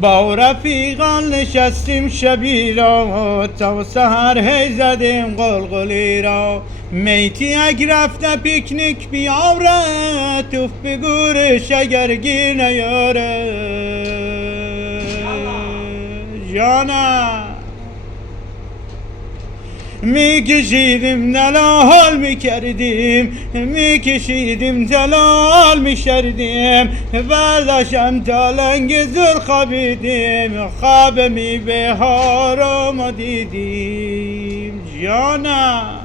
با رفیقان نشستیم شبی را تا سحر هی زدیم قلقلی را میتی اگر رفته پیکنیک بیاره توف بگورش اگر گیر نیاره جانم میکشیدیم دلال میکردیم میکشیدیم دلال میشردیم برداشم تا لنگ زل خوابیدیم خواب میوه ها رو ما دیدیم جانم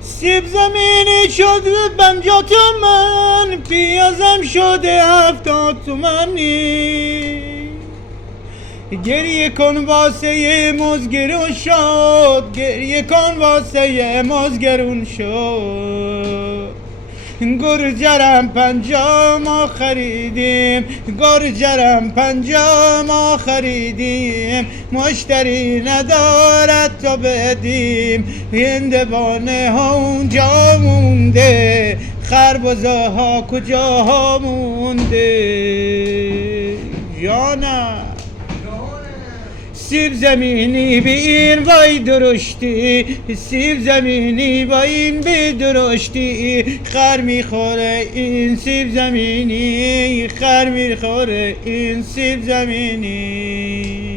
سیب زمینی شد 50 تومن پیازم شده 70 تومنی گریه کن واسه مزگرون شد گریه کن واسه مزگرون شد گرجرم 50 ما خریدیم گرجرم 50 ما خریدیم مشتری ندارد تا بدیم هندوانه ها اونجا مونده خربزه ها کجا مونده جانم سیب زمینی به این وای درشتی سیب زمینی با این به درشتی خر میخوره این سیب زمینی خر میخوره این سیب زمینی